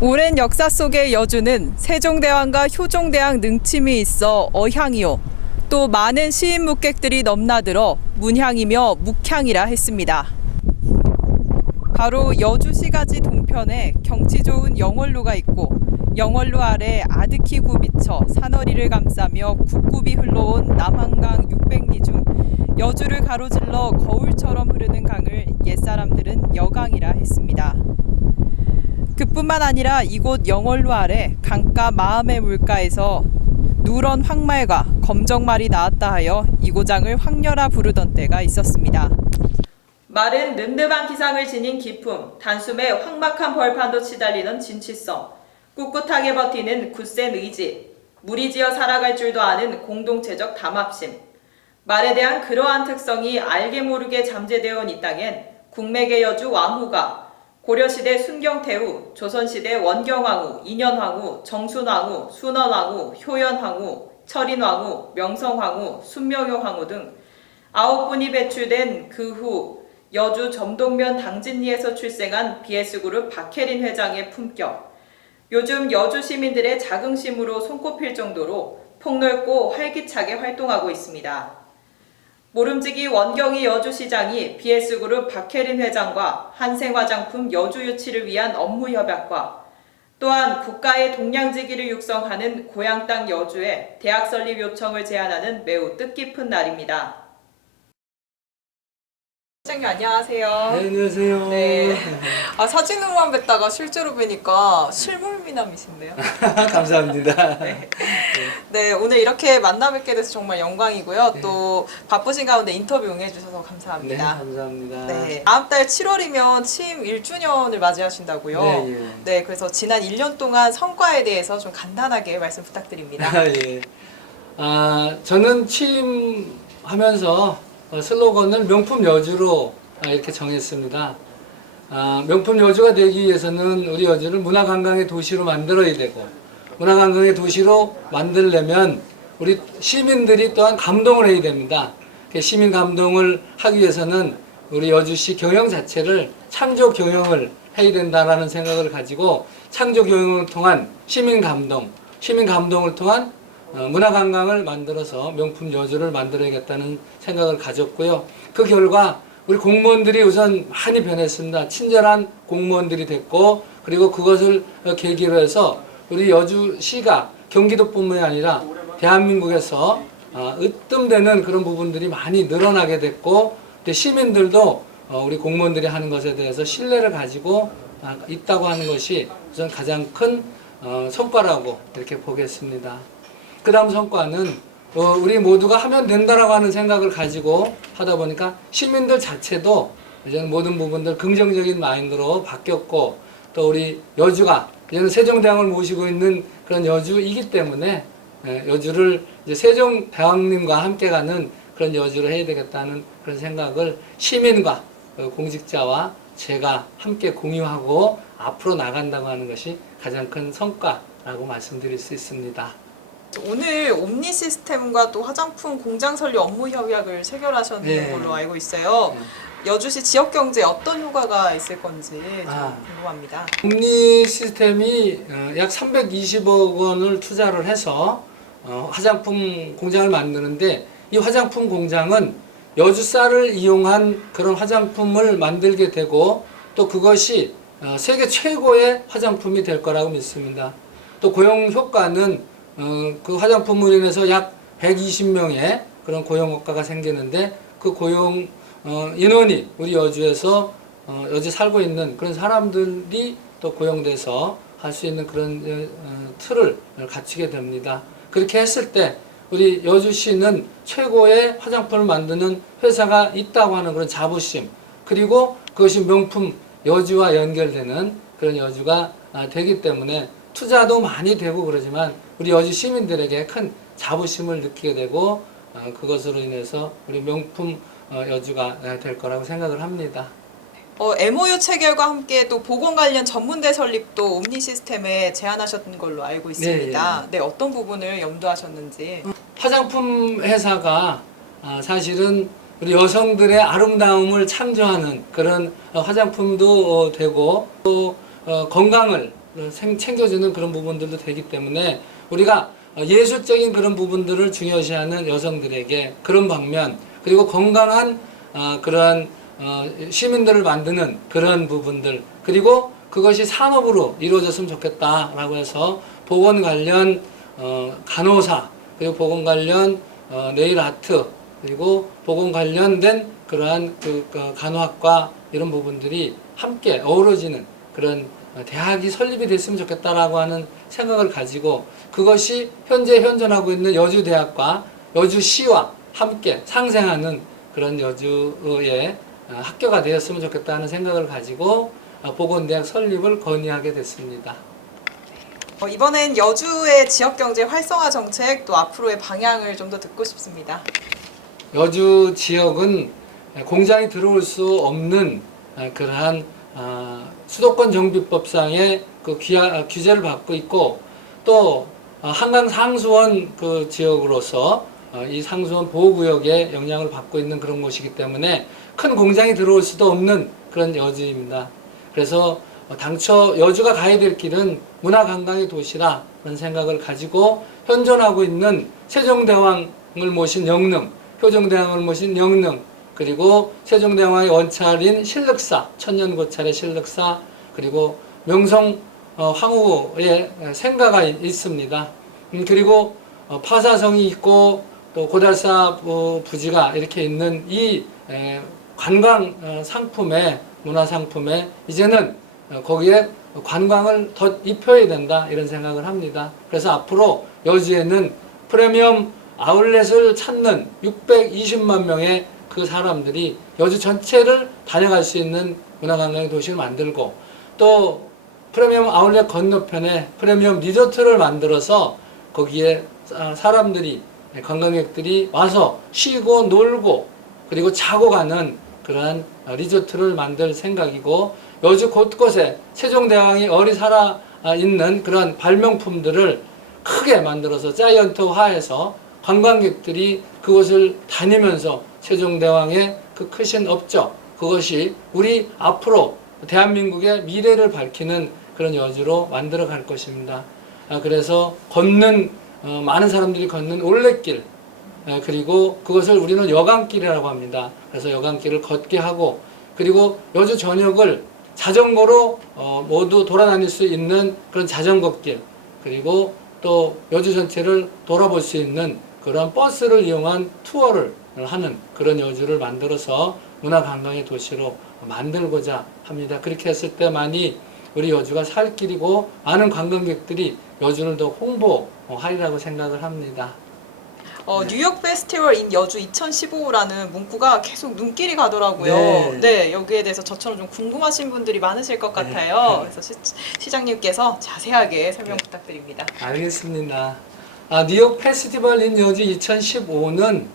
오랜 역사 속의 여주는 세종대왕과 효종대왕 능침이 있어 어향이요. 또 많은 시인 묵객들이 넘나들어 문향이며 묵향이라 했습니다. 바로 여주시가지 동편에 경치 좋은 영월루가 있고 영월루 아래 아득히 굽이쳐 산허리를 감싸며 국굽이 흘러온 남한강 600리 중 여주를 가로질러 거울처럼 흐르는 강을 옛사람들은 여강이라 했습니다. 그뿐만 아니라 이곳 영월루 아래 강가 마음의 물가에서 누런 황말과 검정말이 나왔다 하여 이 고장을 황녀라 부르던 때가 있었습니다. 말은 늠름한 기상을 지닌 기품, 단숨에 황막한 벌판도 치달리는 진취성, 꿋꿋하게 버티는 굳센 의지, 무리지어 살아갈 줄도 아는 공동체적 담합심. 말에 대한 그러한 특성이 알게 모르게 잠재되어 온 이 땅엔 국맥의 여주 왕후가 고려시대 순경태후, 조선시대 원경왕후, 인현왕후, 정순왕후, 순원왕후, 효연왕후, 철인왕후, 명성왕후, 순명효왕후 등 아홉 분이 배출된 그 후 여주 점동면 당진리에서 출생한 BS그룹 박혜린 회장의 품격. 요즘 여주 시민들의 자긍심으로 손꼽힐 정도로 폭넓고 활기차게 활동하고 있습니다. 모름지기 원경희 여주시장이 BS그룹 박혜린 회장과 한생화장품 여주유치를 위한 업무 협약과 또한 국가의 동량지기를 육성하는 고향 땅 여주에 대학 설립 요청을 제안하는 매우 뜻깊은 날입니다. 시장님 안녕하세요. 네, 안녕하세요. 네. 아 사진으로만 뵀다가 실제로 뵈니까 실물 미남이신데요. 감사합니다. 네. 네, 오늘 이렇게 만나 뵙게 돼서 정말 영광이고요. 네. 또 바쁘신 가운데 인터뷰 응해주셔서 네, 감사합니다. 감사합니다. 네, 다음 달 7월이면 취임 1주년을 맞이하신다고요. 네, 예. 네, 그래서 지난 1년 동안 성과에 대해서 좀 간단하게 말씀 부탁드립니다. 아, 예. 아, 저는 취임하면서 어, 슬로건을 명품 여주로 아, 이렇게 정했습니다. 아, 명품 여주가 되기 위해서는 우리 여주를 문화관광의 도시로 만들어야 되고 문화관광의 도시로 만들려면 우리 시민들이 또한 감동을 해야 됩니다. 그 시민 감동을 하기 위해서는 우리 여주시 경영 자체를 창조 경영을 해야 된다라는 생각을 가지고 창조 경영을 통한 시민 감동, 시민 감동을 통한 어, 문화관광을 만들어서 명품 여주를 만들어야겠다는 생각을 가졌고요. 그 결과 우리 공무원들이 우선 많이 변했습니다. 친절한 공무원들이 됐고 그리고 그것을 어, 계기로 해서 우리 여주시가 경기도뿐만이 아니라 대한민국에서 어, 으뜸되는 그런 부분들이 많이 늘어나게 됐고 또 시민들도 어, 우리 공무원들이 하는 것에 대해서 신뢰를 가지고 아, 있다고 하는 것이 우선 가장 큰 어, 성과라고 이렇게 보겠습니다. 그 다음 성과는 어, 우리 모두가 하면 된다라고 하는 생각을 가지고 하다 보니까 시민들 자체도 이제는 모든 부분들 긍정적인 마인드로 바뀌었고 또 우리 여주가 이제는 세종대왕을 모시고 있는 그런 여주이기 때문에 예, 여주를 이제 세종대왕님과 함께 가는 그런 여주를 해야 되겠다는 그런 생각을 시민과 어, 공직자와 제가 함께 공유하고 앞으로 나간다고 하는 것이 가장 큰 성과라고 말씀드릴 수 있습니다. 오늘 옴니 시스템과 또 화장품 공장 설립 업무 협약을 체결하셨는 네. 걸로 알고 있어요. 여주시 지역 경제에 어떤 효과가 있을 건지 좀 아. 궁금합니다. 금리 시스템이 어, 약 320억 원을 투자를 해서 어, 화장품 공장을 만드는데 이 화장품 공장은 여주 쌀을 이용한 그런 화장품을 만들게 되고 또 그것이 어, 세계 최고의 화장품이 될 거라고 믿습니다. 또 고용 효과는 어, 그 화장품으로 인해서 약 120명의 그런 고용 효과가 생기는데 그 고용 어, 인원이 우리 여주에서 어, 여주 살고 있는 그런 사람들이 또 고용돼서 할 수 있는 그런 어, 틀을 갖추게 됩니다. 그렇게 했을 때 우리 여주시는 최고의 화장품을 만드는 회사가 있다고 하는 그런 자부심 그리고 그것이 명품 여주와 연결되는 그런 여주가 아, 되기 때문에 투자도 많이 되고 그러지만 우리 여주 시민들에게 큰 자부심을 느끼게 되고 어, 그것으로 인해서 우리 명품 어, 여주가 어, 될 거라고 생각을 합니다. 어, MOU 체결과 함께 또 보건 관련 전문대 설립도 옴니 시스템에 제안하셨던 걸로 알고 있습니다. 네, 어떤 부분을 염두하셨는지. 화장품 회사가 아, 사실은 우리 여성들의 아름다움을 창조하는 그런 어, 화장품도 어, 되고 또 어, 건강을 생- 챙겨주는 그런 부분들도 되기 때문에 우리가 어, 예술적인 그런 부분들을 중요시하는 여성들에게 그런 방면 그리고 건강한 어, 그러한 어, 시민들을 만드는 그런 부분들 그리고 그것이 산업으로 이루어졌으면 좋겠다라고 해서 보건 관련 어, 간호사 그리고 보건 관련 어, 네일 아트 그리고 보건 관련된 그러한 그, 그 간호학과 이런 부분들이 함께 어우러지는 그런 어, 대학이 설립이 됐으면 좋겠다라고 하는 생각을 가지고 그것이 현재 현존하고 있는 여주대학과 여주시와 함께 상생하는 그런 여주의 어, 학교가 되었으면 좋겠다는 생각을 가지고 어, 보건대학 설립을 건의하게 됐습니다. 어, 이번엔 여주의 지역 경제 활성화 정책 또 앞으로의 방향을 좀 더 듣고 싶습니다. 여주 지역은 공장이 들어올 수 없는 아, 그러한 아, 수도권 정비법상의 그 귀하- 규제를 받고 있고 또 아, 한강 상수원 그 지역으로서 어, 이 상수원 보호구역에 영향을 받고 있는 그런 곳이기 때문에 큰 공장이 들어올 수도 없는 그런 여주입니다. 그래서 어, 당초 여주가 가야 될 길은 문화관광의 도시라는 생각을 가지고 현존하고 있는 세종대왕을 모신 영릉, 효종대왕을 모신 영릉, 그리고 세종대왕의 원찰인 신륵사, 천년고찰의 신륵사, 그리고 명성 어, 황후의 생가가 있- 있습니다. 음, 그리고 어, 파사성이 있고 또 고달사 어, 부지가 이렇게 있는 이 에, 관광 어, 상품에 문화 상품에 이제는 어, 거기에 관광을 더 입혀야 된다 이런 생각을 합니다. 그래서 앞으로 여주에는 프리미엄 아울렛을 찾는 620만 명의 그 사람들이 여주 전체를 다녀갈 수 있는 문화관광의 도시를 만들고 또 프리미엄 아울렛 건너편에 프리미엄 리조트를 만들어서 거기에 사- 사람들이 관광객들이 와서 쉬고 놀고 그리고 자고 가는 그러한 어, 리조트를 만들 생각이고 여주 곳곳에 세종대왕이 어리 살아 있는 그런 발명품들을 크게 만들어서 자이언트화해서 관광객들이 그곳을 다니면서 세종대왕의 그 크신 업적 그것이 우리 앞으로 대한민국의 미래를 밝히는 그런 여주로 만들어 갈 것입니다. 아, 그래서 걷는 어, 많은 사람들이 걷는 올레길 에, 그리고 그것을 우리는 여강길이라고 합니다. 그래서 여강길을 걷게 하고 그리고 여주 전역을 자전거로 어, 모두 돌아다닐 수 있는 그런 자전거길 그리고 또 여주 전체를 돌아볼 수 있는 그런 버스를 이용한 투어를 하는 그런 여주를 만들어서 문화 관광의 도시로 만들고자 합니다. 그렇게 했을 때만이 우리 여주가 살 길이고 많은 관광객들이 여주를 더 홍보하리라고 생각을 합니다. 어, 뉴욕 페스티벌 인 여주 2015라는 문구가 계속 눈길이 가더라고요. 네. 네. 여기에 대해서 저처럼 좀 궁금하신 분들이 많으실 것 같아요. 그래서 시, 장님께서 자세하게 설명 부탁드립니다. 알겠습니다. 아, 뉴욕 페스티벌 인 여주 2015는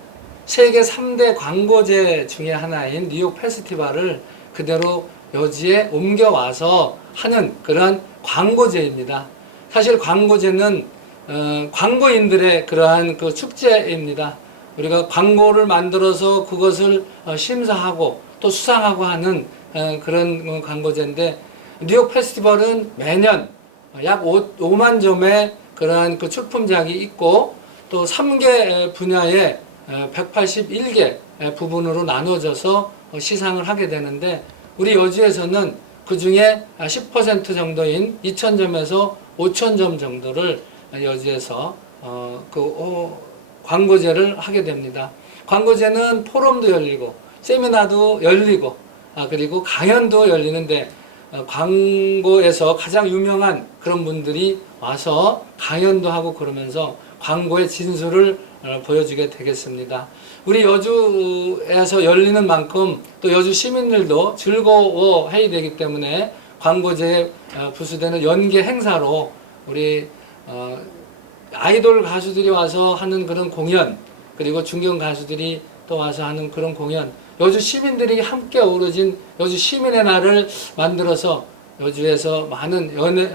세계 3대 광고제 중에 하나인 뉴욕 페스티벌을 그대로 여주에 옮겨와서 하는 그런 광고제입니다. 사실 광고제는 어, 광고인들의 그러한 그 축제입니다. 우리가 광고를 만들어서 그것을 어, 심사하고 또 수상하고 하는 어, 그런 어, 광고제인데 뉴욕 페스티벌은 매년 약 5, 만 점의 그러한 그 출품작이 있고 또 3개 분야의 181개 부분으로 나눠져서 어, 시상을 하게 되는데 우리 여주에서는 그 중에 10% 정도인 2,000점에서 5,000점 정도를 여주에서 어, 그 어, 광고제를 하게 됩니다. 광고제는 포럼도 열리고 세미나도 열리고 아, 그리고 강연도 열리는데 어, 광고에서 가장 유명한 그런 분들이 와서 강연도 하고 그러면서 광고의 진수를 어, 보여주게 되겠습니다. 우리 여주에서 열리는 만큼 또 여주 시민들도 즐거워해야 되기 때문에 광고제에 어, 부수되는 연계 행사로 우리 어, 아이돌 가수들이 와서 하는 그런 공연 그리고 중견 가수들이 또 와서 하는 그런 공연 여주 시민들이 함께 어우러진 여주 시민의 날을 만들어서 여주에서 많은 연예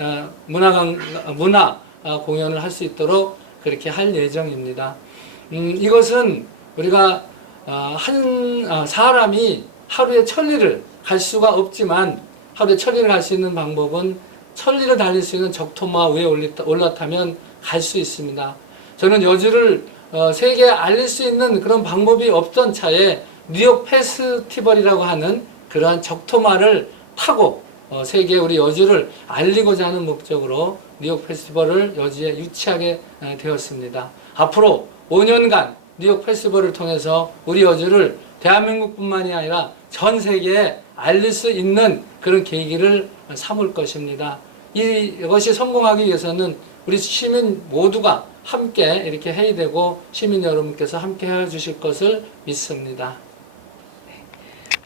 문화 어, 공연을 할 수 있도록 그렇게 할 예정입니다. 음, 이것은 우리가 어, 한 어, 사람이 하루에 천리를 갈 수가 없지만 하루에 천리를 갈 수 있는 방법은 천리를 달릴 수 있는 적토마 위에 올라타면 갈 수 있습니다. 저는 여주를 어, 세계에 알릴 수 있는 그런 방법이 없던 차에 뉴욕 페스티벌이라고 하는 그러한 적토마를 타고 어, 세계에 우리 여주를 알리고자 하는 목적으로 뉴욕 페스티벌을 여주에 유치하게 에, 되었습니다. 앞으로 5년간 뉴욕 페스티벌을 통해서 우리 여주를 대한민국뿐만이 아니라 전 세계에 알릴 수 있는 그런 계기를 삼을 것입니다. 이- 이것이 성공하기 위해서는 우리 시민 모두가 함께 이렇게 회의되고 시민 여러분께서 함께 해 주실 것을 믿습니다.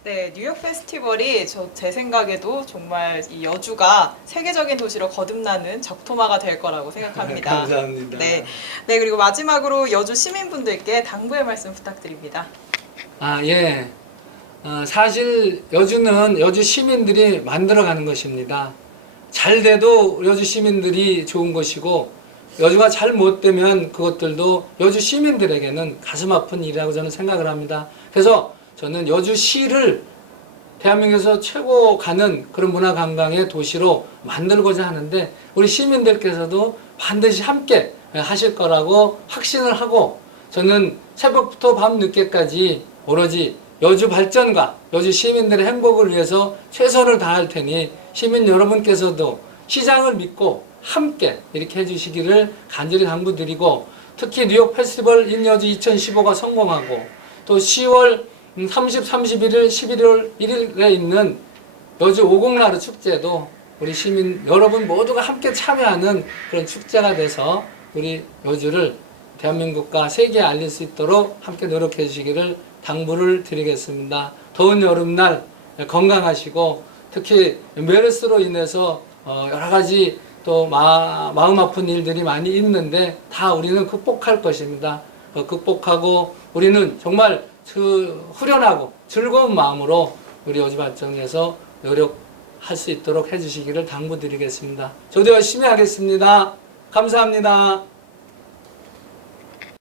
네, 뉴욕 페스티벌이 저 제 생각에도 정말 이 여주가 세계적인 도시로 거듭나는 적토마가 될 거라고 생각합니다. 감사합니다. 네, 네 그리고 마지막으로 여주 시민분들께 당부의 말씀 부탁드립니다. 아, 예. 어, 사실 여주는 여주 시민들이 만들어가는 것입니다. 잘 돼도 여주 시민들이 좋은 것이고 여주가 잘 못 되면 그것들도 여주 시민들에게는 가슴 아픈 일이라고 저는 생각을 합니다. 그래서 저는 여주시를 대한민국에서 최고 가는 그런 문화 관광의 도시로 만들고자 하는데 우리 시민들께서도 반드시 함께 하실 거라고 확신을 하고 저는 새벽부터 밤 늦게까지 오로지 여주 발전과 여주 시민들의 행복을 위해서 최선을 다할 테니 시민 여러분께서도 시장을 믿고 함께 이렇게 해주시기를 간절히 당부드리고 특히 뉴욕 페스티벌 인 여주 2015가 성공하고 또 10월 30, 31일, 11월 1일에 있는 여주 오곡나루 축제도 우리 시민 여러분 모두가 함께 참여하는 그런 축제가 돼서 우리 여주를 대한민국과 세계에 알릴 수 있도록 함께 노력해 주시기를 당부를 드리겠습니다. 더운 여름날 건강하시고 특히 메르스로 인해서 어, 여러 가지 또 마, 마음 아픈 일들이 많이 있는데 다 우리는 극복할 것입니다. 어, 극복하고 우리는 정말 그 후련하고 즐거운 마음으로 우리 여주 발전에서 노력할 수 있도록 해주시기를 당부드리겠습니다. 저도 열심히 하겠습니다. 감사합니다.